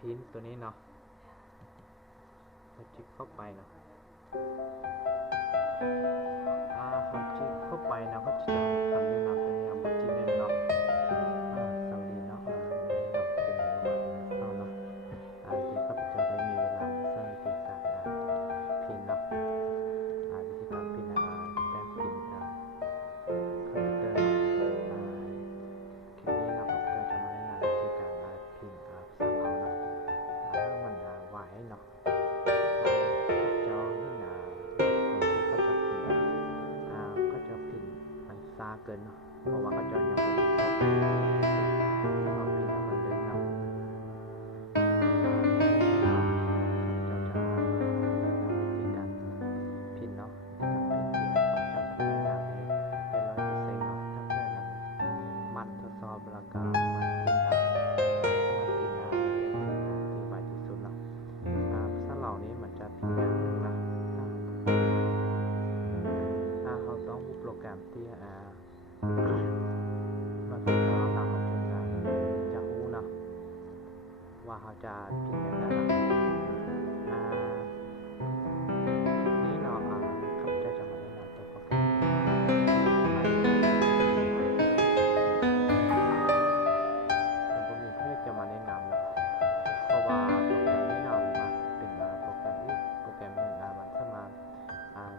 พินตัวนี้เนาะเราจิกเข้าไปเนาะเขาจิกเข้าไปนะเขาจะทำแนะนำตัวนี้บทที่หนึ่งเนาะสวัสดีเนาะวันนี้เราเป็นวันเสาร์เนาะที่ข้าพเจ้าได้มีเวลาสร้างวิธีการพินเนาะวิธีการพินแต้มพินคอมพิวเตอร์เนาะคลิปนี้เราข้าพเจ้าจะมาแนะนำวิธีการพินภาษาลาวเนาะให้มันไหวเนาะเจ้าที่คนที่เขาจะพินมันซาเกินเนาะเพราะว่าเขาจะยังไม่มีโปรแกรมเราพินให้มันเลยเนาะเราจะแนะนำวิธีการพินเนาะวิธีการพินที่เขาจะแนะนำได้100%เนาะถ้าเกิดนั้นมันทดสอบแล้วก็มันพินเนาะสำหรับพินที่ไวที่สุดเนาะภาษาเหล่านี้มันจะพินอย่างหนึ่งนะเขาต้องมีโปรแกรมที่เราจะต้องนำมาใช้จะรู้นะว่าเขาจะพิมพ์ยังไงนะนี้เราข้าพเจ้าจะมาแนะนำตัวโปรแกรมผมมีเพื่อจะมาแนะนำนะเพราะว่าโปรแกรมนี้เรามาเป็นโปรแกรมนี้โปรแกรมหนึ่งมันสามารถ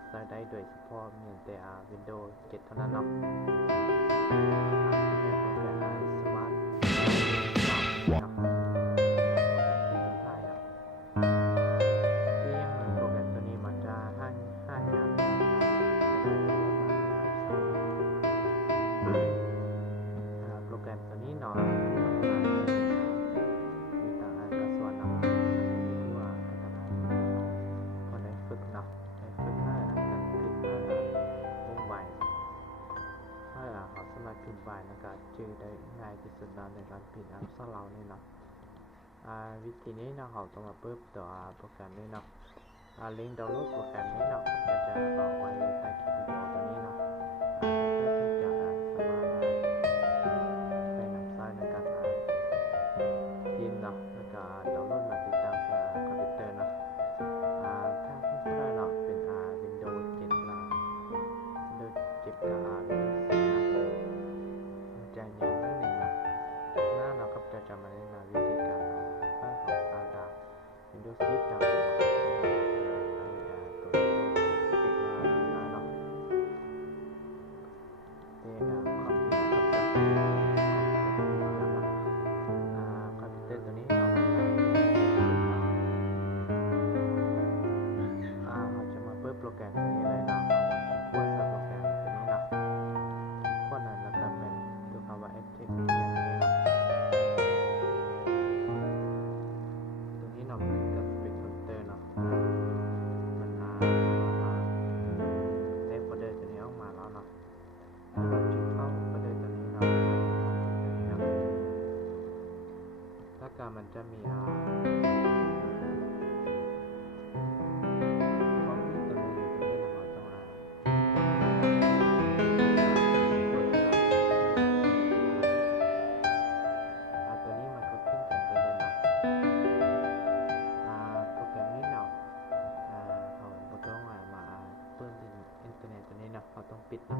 ใช้ได้โดยเฉพาะเพียงแต่ Windows 7 เท่านั้นเนาะพิมพ์ไปนะครับชื่อได้ง่ายที่สุดในการพิมพ์ภาษาลาวนี่เนาะวิธีนี้นะเราต้องมาเปิดตัวโปรแกรมนี้เนาะลิงก์ดาวน์โหลดโปรแกรมนี้เนาะจะเอาไว้ใต้คลิปวิดีโอตัวนี้เนาะจะสามารถไปนำใช้ในการพิมพ์เนาะแล้วก็ดาวน์โหลดมาติดตั้งบนคอมพิวเตอร์เนาะถ้าคอมพิวเตอร์เนาะเป็นWindows 7นะWindows 7กับWindows จะยังนั่นเองนะหน้าเราครับจะมาแนะนำวิธีการเพิ่มของสายWindows 10ดาวน์โหลดตัวเป็นเนาะแต่ความจริงครับจะคอมพิวเตอร์ตัวนี้เราจะมาเปิดโปรแกรมตัวนี้เลยเนาะว่าจะโปรแกรมตัวนี้เนาะข้อนั้นแล้วก็เป็นตัวคำว่า Active ตัวนี้เนาะตัวนี้เราเป็นกับเป็นคอมพิวเตอร์เนาะมันได้โฟลเดอร์ตัวนี้ออกมาแล้วเนาะเราจึงเข้าโฟลเดอร์ตัวนี้เนาะแล้วก็มันจะมีเราต้องปิดนะ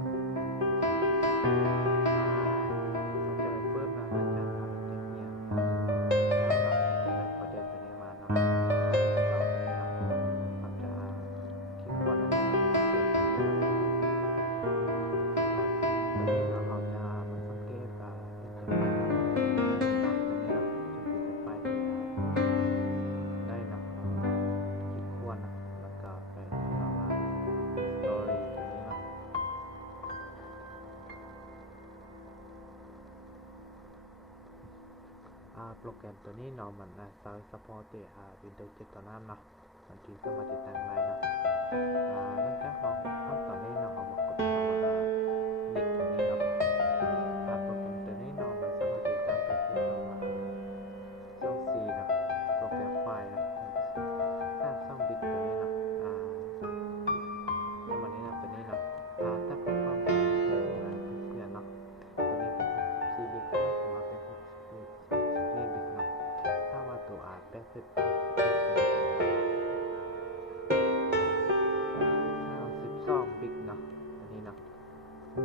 จะเพิ่มนะจะทำอย่างเงี้ยแล้วเราจะได้ประเด็นตัวนี้มาเนาะเราจะคลิกก่อนนะตัวนี้เราจะมาสังเกตเป็นตัวไปได้นะคลิกขวดนะแล้วก็ไปสตอรี่ตัวนี้นะโปรแกรมตัวนี้เนาะมันสามารถซัพพอร์ตWindows 7 ตัวนั้นเนาะมันจึงสามารถติดตั้งได้นะหลังจากเราขั้นตอนนี้เนาะเรามากดคำว่าเด็กตัวนี้เนาะโปรแกรมตัวนี้เนาะมันสามารถติดตั้งได้ที่คำว่าช่อง C นะโปรแกรมไฟล์นะช่องบิ๊กตัวนี้เนาะจะมาแนะนำตัวนี้เนาะถ้าเป็นความเพื่อนเนาะตัวนี้เป็น 4 บิตเพราะว่าเป็น6 บิตเนาะถ้าว่าตัว8 เสร็จเป็น12บิกเนาะอันนี้เนาะตั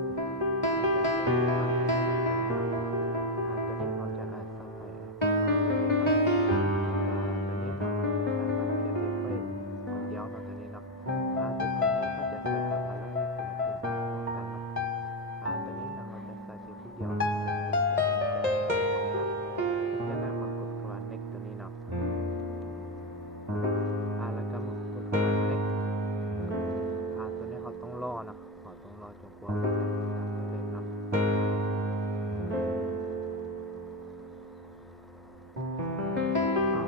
วนี้เราจะอ่านซ้ำไปตัวนี้เราเขียนได้ไปคนเดียวเนาะตัวนี้เนาะตัวนี้ก็จะใส่กับอะไรตัวนี้เราจะใส่ที่เดียวจากนั้นมากดตัว next ตัวนี้เนาะแล้วก็มากดตัว next ตัวนี้เขาต้องรอนะเขาต้องรอจนกว่ามันจะเล่นเนาะ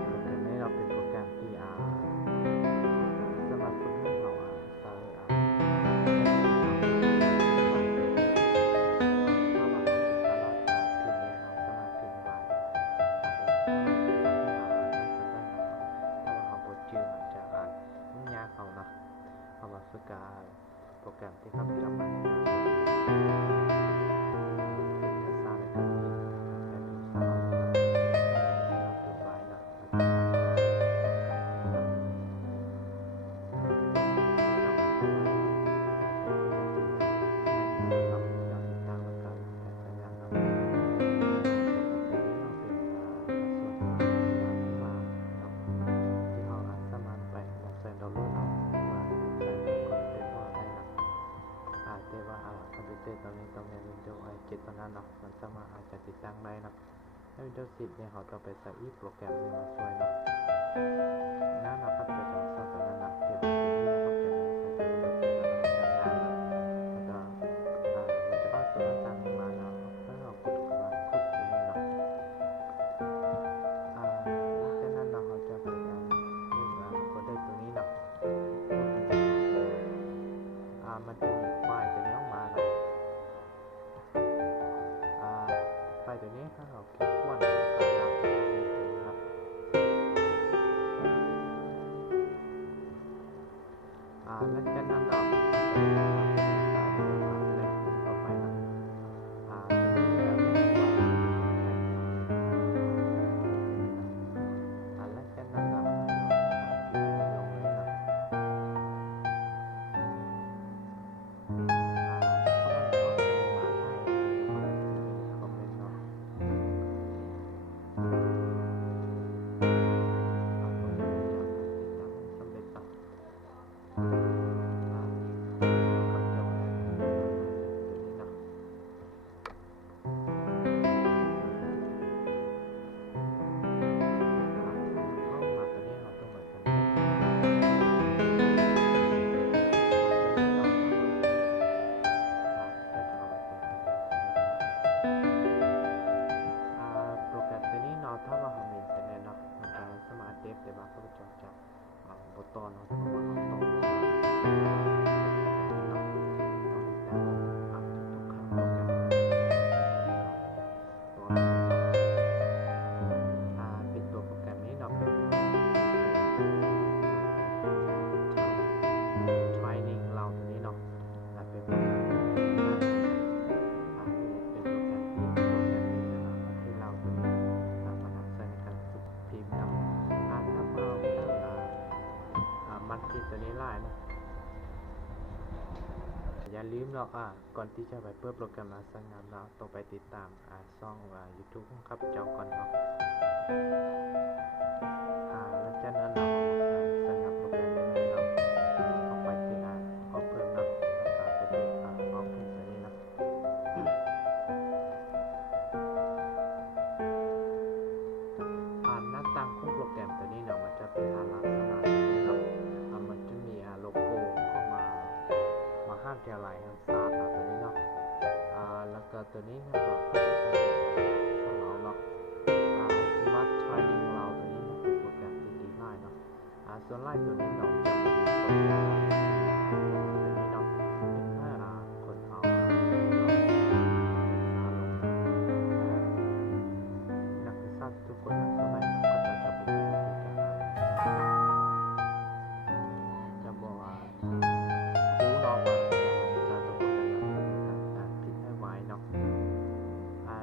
โปรแกรมนี้เราเป็นโปรแกรมที่สำหรับคนที่เขาใช้ฝึกการโปรแกรมที่เขาพิมพ์มาในการทักษะในการพิมพ์และพิมพ์สามารถพิมพ์ไว้นะตอนนี้ต้องใน Windows 7ตอนนั้นเนาะมันสามารถอาจจะติดตั้งได้นะใน Windows 10เนี่ยเขาต้องไปใส่อีกโปรแกรมนึงมาช่วยเนาะนั่นนะครับจะจอดซ่อนตอนนั้นนะเดี๋ยวทีนี้นะครับจะใส่ Windows 10แล้วจะง่ายนะแล้วก็มันจะเอาตัวตั้งมาเนาะแล้วเรากดกดตัวนี้เนาะจากนั้นเราจะไปกดได้ตัวนี้เนาะมันจะมีไฟล์ตัวนี้ออกมาเนาะไฟล์ตัวนี้ถ้าเราคลิกขวาแล้วก็รับตัวนี้ครับแล้วจากนั้นเราจะเล่นต่อไปนะตัวนี้แล้วแล้วจากนั้นเราลงเลยนะถ้าว่าเขามีอินเทอร์เน็ตเนาะมันจะสามารถเดฟได้บ้างก็จะจากบทตอนเนาะเพราะว่าเขาต้องติดตั้งทุกครั้งโปรแกรมเป็นตัวโปรแกรมนี้เนาะเป็น training เราตัวนี้เนาะเป็นโปรแกรมที่เราตัวนี้มาทำใช้ในการฝึกพิมพ์เนาะถ้าเรามันพิมพ์ตัวนี้ไล่นะอย่าลืมเนาะก่อนที่จะไปเปิดโปรแกรมมาสร้างงานเราต้องไปติดตามช่องYouTube ของข้าพเจ้าก่อนเนาะแล้วจากนั้นเราสร้างงานโปรแกรมยังไงเนาะออกไปที่ออกเพิ่มเนาะแล้วก็ไปที่ออกเพิ่มตัวนี้นะหน้าต่างของโปรแกรมตัวนี้เนาะมันจะเป็นลักษณะนี้เนาะมันจะมีโลโก้เข้ามาห้ามแถวไหลห้ามซาดตัวนี้เนาะแล้วก็ตัวนี้ก็จะใช้ของเราเนาะSmart Training เราตัวนี้เป็นโปรแกรมที่ดีมากเนาะส่วนไล่ตัวนี้เนาะจะเป็นโปรแกรมตัวนี้เนาะเป็นคนเอานักศึกษาทุกคนนะสมัยนั้นก็จะเป็นวิธีการจะบอกว่าครูเนาะว่าจะตัวโปรแกรมนั้นเป็นการพิมพ์ให้ไวเนาะ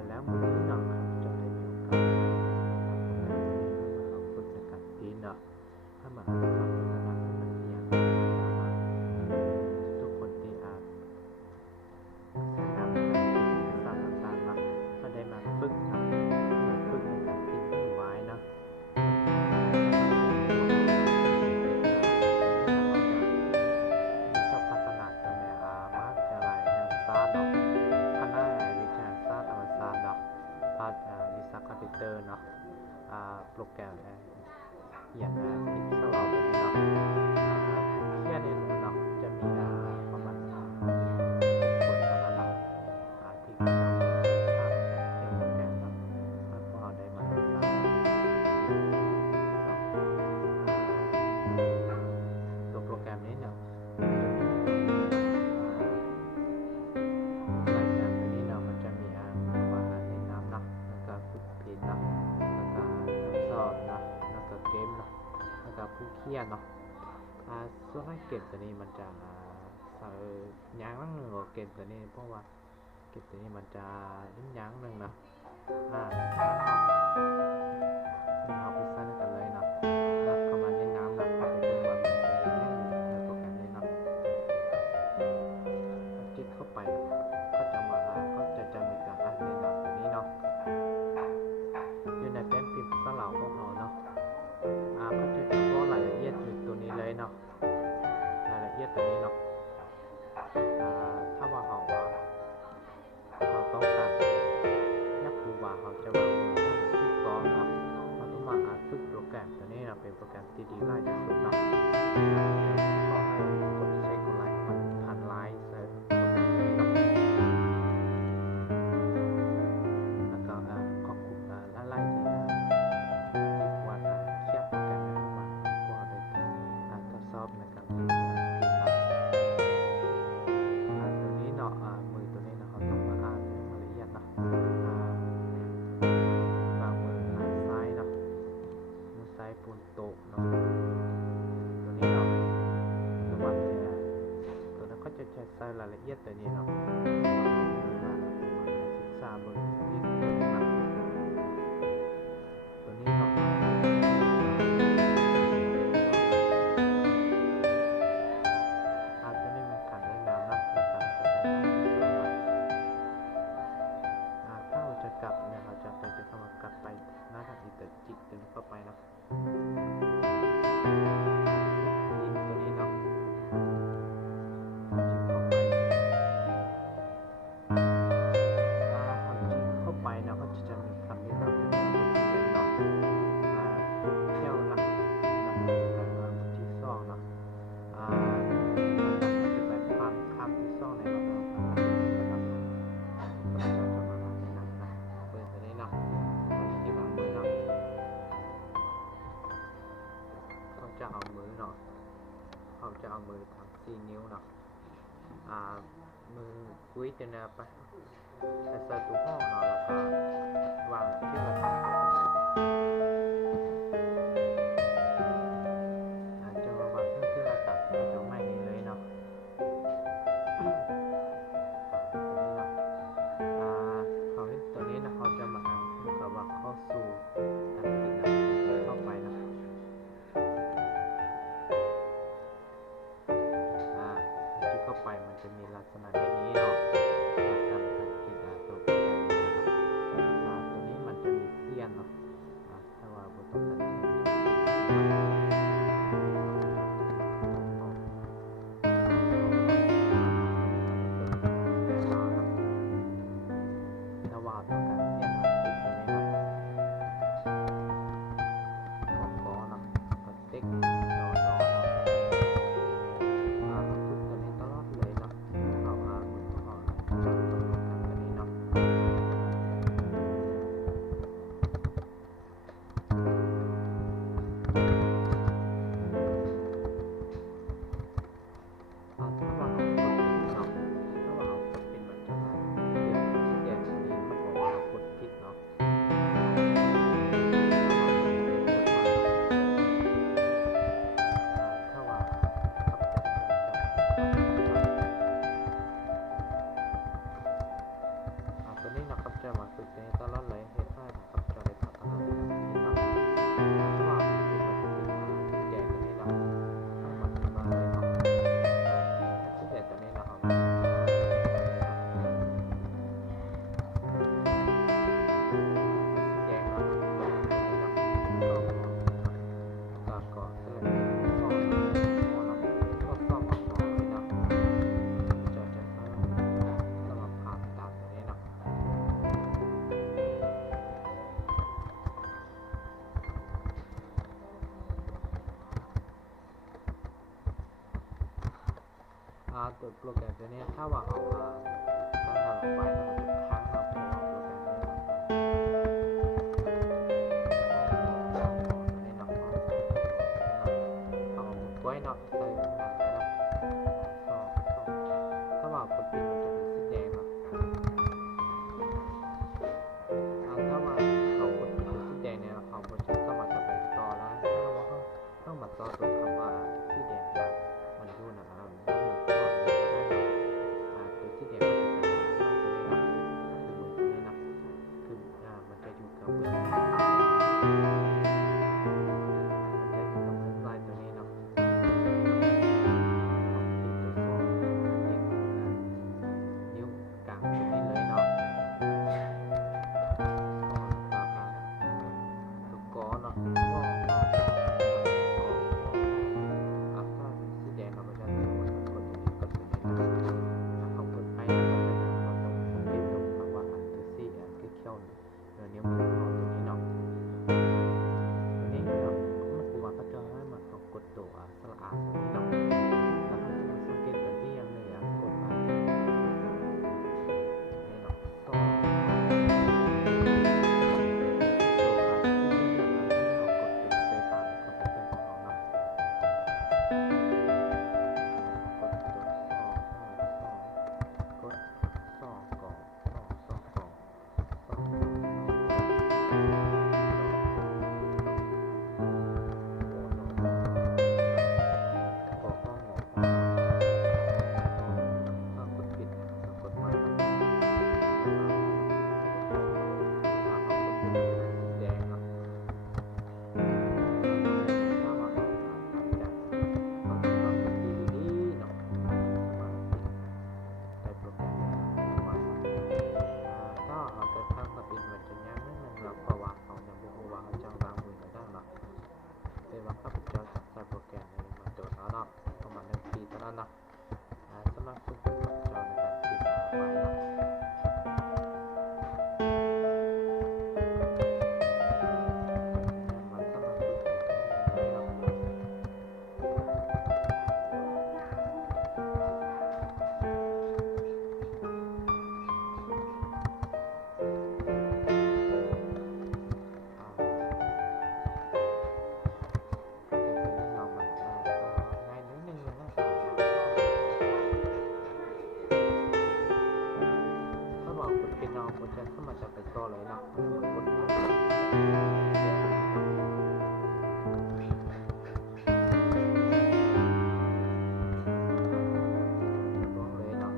แล้วมือนี้เนาะจะได้มีโอกาสฝึกในการ ขียนติดสลับแบบนี้เนาะเขียนเนี่ยเนาะจะมีประมาณคนประมาณเนาะที่เขาสร้างเป็นโปรแกรมเนาะพวกเราได้มาสร้างตัวโปรแกรมนี้เนาะรายการตัวนี้เนาะมันจะมีว่าแนะนำเนาะแล้วก็ฝึกพินเนาะแล้วก็ทดสอบเนาะแล้วก็เกมเนาะแล้วก็ผู้เขียนเนาะส่วนให้เกมตัวนี้มันจะย้างนั่งหนึ่งกว่าเกมตัวนี้เพราะว่าเกมตัวนี้มันจะย้างหนึ่งนะเราไปสร้างกันเลยเนาะเข้ามาในน้ำนะเข้าไปดูว่ามันจะเล่นในโปรแกรมนี้เนาะคลิกเข้าไปก็จะมาก็จะมีการในน้ำตัวนี้เนาะอยู่ในแป้นพิมพ์ภาษาลาวของเราเนาะก็จะเฉพาะรายละเอียดอยู่ตัวนี้เลยเนาะรายละเอียดตัวนี้เนาะถ้าว่าเราต้องการอยากรู้ว่าเราจะวางฝึกก่อนเนาะเราต้องมาฝึกโปรแกรมตัวนี้นะเป็นโปรแกรมที่ดีมากที่สุดเนาะก็ให้กดเช็คไลน์มันผ่านไลน์เซิร์ชโปรแกรมนี้เนาะแล้วก็ขอบคุณไล่ที่ว่าเขียนโปรแกรมนี้มาพวกเราได้ทดสอบในการพิมพ์ตัวนี้เนาะมือตัวนี้นะเขาต้องมาอ่านรายละเอียดนะวางมือซ้ายเนาะมือซ้ายปูนโตเนาะตัวนี้เนาะตัวมันเนี่ยตัวนั้นก็จะใส่รายละเอียดตัวนี้เนาะศึกษาบนนี้นะตัวนี้เนาะตัวนี้มันขันในน้ำนะแล้วก็จะไปถ้าเราจะกลับเนี่ยเราจะเข้ามากลับไปหน้าทางอินเตอร์จิตตัวนี้เข้าไปนะยิงตัวนี้เนาะจิกเข้าไปจิกเข้าไปนะก็จะมีคำนี้เราเป็นเป็นเนาะเที่ยวหลักที่สองเนาะจะไปคำที่สองในเราก็จะมาในนั้นนะเปิดตัวนี้เนาะที่วางมือเนาะเขาจะเอามือเนาะเขาจะเอามือทำ4 นิ้วเนาะมือกุ้ยจะไปใส่ตัวห้องเนาะแล้วก็วางที่เราทำจะมาวางที่เราตัดจะไม่นี้เลยเนาะตัวนี้เนาะเขาตัวนี้นะเขาจะมากับว่าเข้าสู่ทางที่นะเข้าไปนะที่เข้าไปมันจะมีลักษณะแบบนี้เนาะการกินตัวโปรแกรมนี้เนาะตัวนี้มันจะมีเสี้ยนเนาะถ้าว่าบนต้องการถ้าว่าต้องการเสี้ยนติ๊กตัวนี้เนาะขอเนาะกดติ๊กรอเนาะฝึกตัวนี้ตลอดเลยเนาะเอามือของเราจับตัวโปรแกรมตัวนี้เนาะถ้าว่าเรากดผิดเนาะถ้าว่าเรากดผิดมันจะมาเดือนนี้มันบอกว่าเรากดผิดเนาะถ้าว่าครับตัวนี้นะครับจะมาฝึกในตลอดเลยให้ท่านนะครับจะได้พัฒนาในนี้เนาะถ้าว่าฝึกมันจะเป็น ตัวโปรแกรมตัวนี้ถ้าว่าเอาตั้งเราไว้แล้วมันจะค้างเราเพราะว่าโปรแกรมนี้เราเอาไว้เนาะใส่หนังไปแล้วถ้าว่าปกติมันจะเป็นสีแดงเนาะถ้าว่าเขาปกติเป็นสีแดงเนี่ยเขาจะสามารถจะไปต่อแล้วถ้าว่าต้องมาต่อตัวคำว่าสีแดงเนี่ยมันอยู่นะตัวที่เด็กมันจะสามารถได้ตัวนี้นะคือตัวนี้นะคือมันจะอยู่กับมันจะอยู่กับลายตัวนี้เนาะติดตัวสองติดนิ้วกลางตัวนี้เลยเนาะตัวก้อนเนาะสีแดงเราจะสามารถกดตัวนี้กับตัวนี้นะเขากดไปเขาจะเก็บลงมาว่าอันตัวซีอันคือเขี้ยวนิ้วมือของตัวนี้เนาะตัวนี้เนาะมันคือว่าเขาจะให้มันเขากดตัวสระอาตัวนี้เนาะแล้วเขาจะมาสังเกตตัวที่ยังเหนือกดไปนี่เนาะต่อมันจะเข้ามาจะไปต่อเลยนะกดเลยเนาะ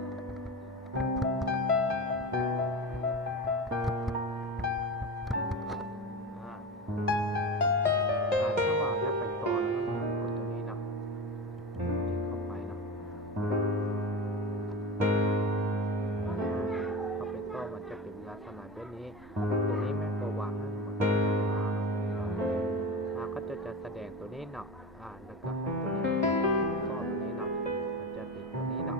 ถ้าว่าจะไปต่อแล้วกดตัวนี้นะเข้าไปนะมันจะเป็นลักษณะแบบนี้ตัวนี้แม่ก็วางให้มันก็จะแสดงตัวนี้เนาะแล้วก็ให้ตัวนี้ซ่อนตัวนี้เนาะมันจะเป็นตัวนี้เนาะ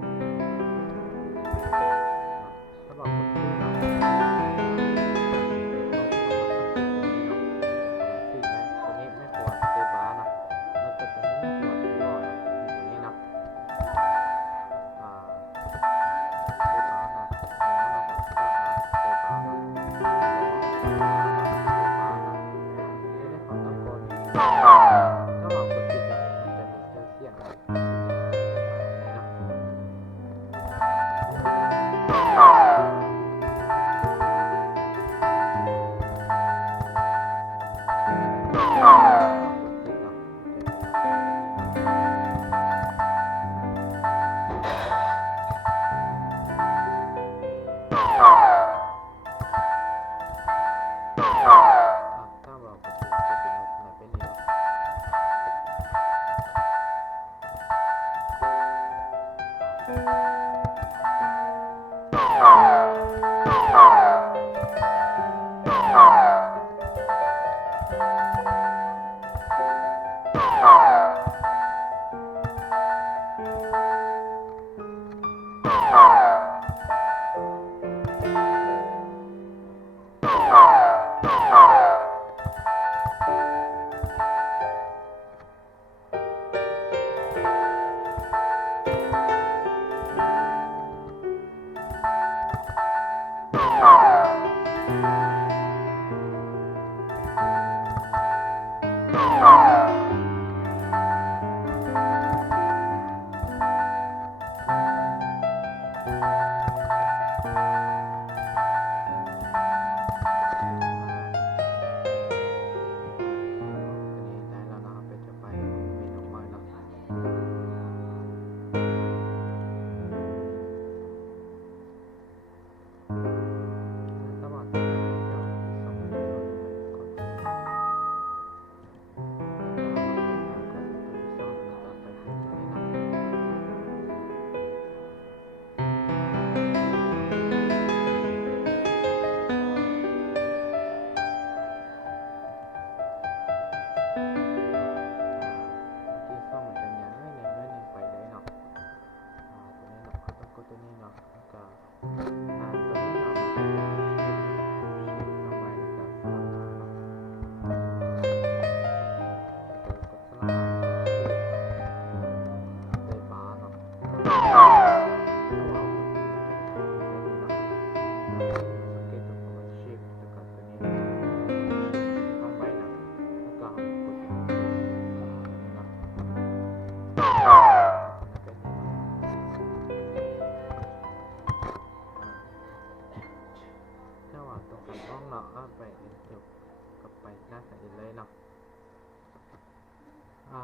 ถ้าบอกคนที่เนาะตัวนี้ไม่ควรเซฟบ้านะแล้วก็ตัวนี้ไม่ควรย่อนะตัวนี้เนาะถ้าเราจะเป็นลักษณะเป็นนี้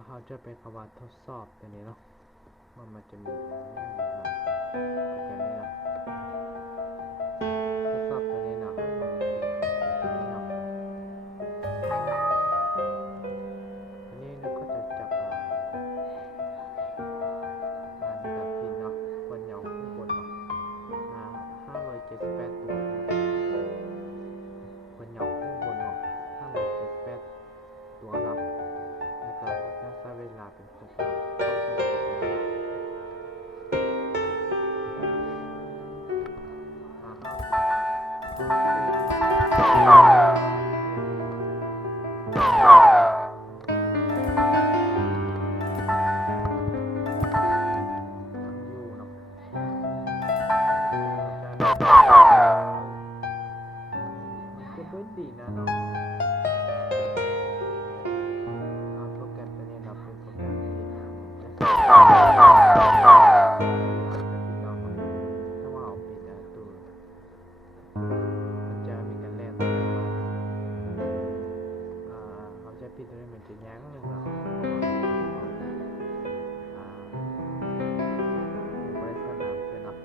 เขาจะไปคำว่าทดสอบตัวนี้เนาะว่ามันจะมีอะไรบ้างโอเคนี่นะทดสอบตัวนี้เนาะตัวนี้เนาะอันนี้เราก็จะจับอันดับพินเนาะคนเหยาข้างบนเนาะ578ตัวคนเหยาข้างบนเนาะ578ตัวเนาะแล้วก็ถ้าใช้เวลาเป็น6เนาะเข้าสู่ระบบเลยเนาะจะด้วยดีนะเนาะโปรแกรมตัวนี้เนาะเป็นโปรแกรมที่จะถ้าว่าเอาปิดตัวมันจะมีการแล่นเขาจะปิดตัวนี้มันจะยั้งเลยเนาะอยู่ไว้สนามเลยเนาะ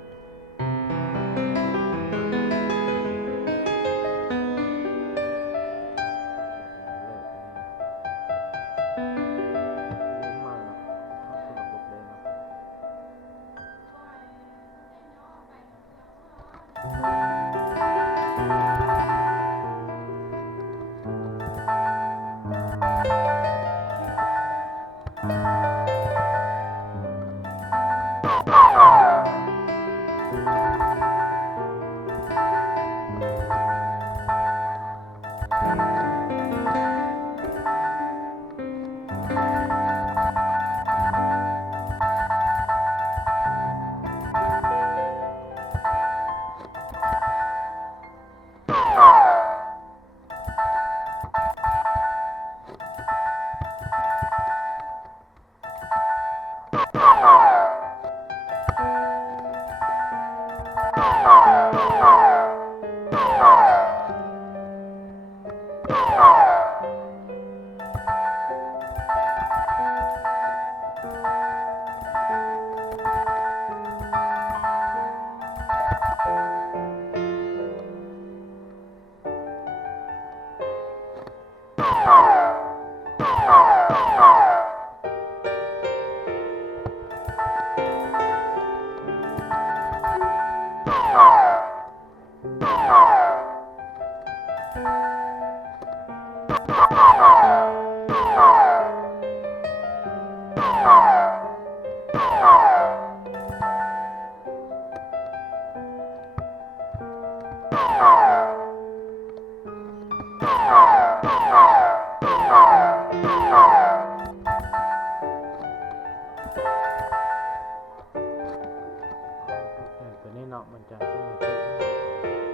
ตัวนี้เนาะมันจะสมาธิ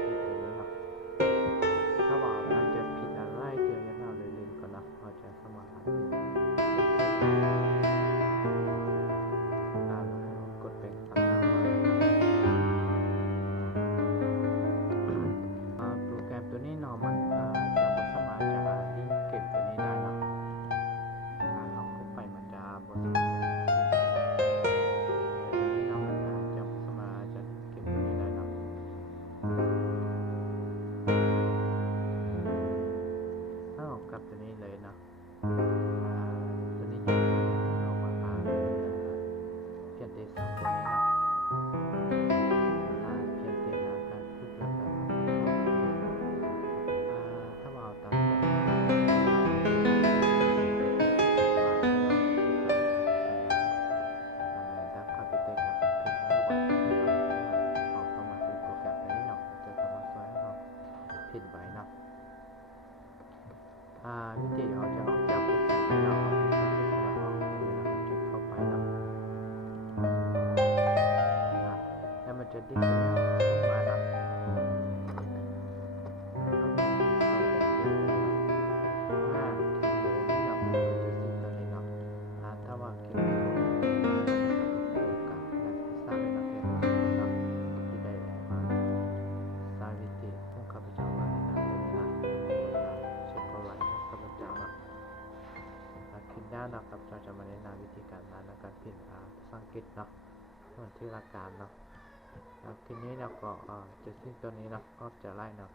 ผิดตัวนี้เนาะถ้าว่ามันจะผิดอะไรเดี๋ยวเราเลยลืมก่อนนะเราจะสมาธิกดเป็นตั้งหน้าโปรแกรมตัวนี้เนาะมันจะบ่สามารถจะลิงก์เก็บตัวนี้ได้เนาะเราเข้าไปมันจะบ่สามารถตัวนี้เนาะมันจะบ่สามารถจะเก็บตัวนี้ได้เนาะ เนาะกับเราจะมาแนะนำวิธีการอ่านและการพิมพ์ภาษาอังกฤษเนาะที่หลักการเนาะทีนี้เราก็จะสิ้นตัวนี้เนาะก็จะไล่เนาะ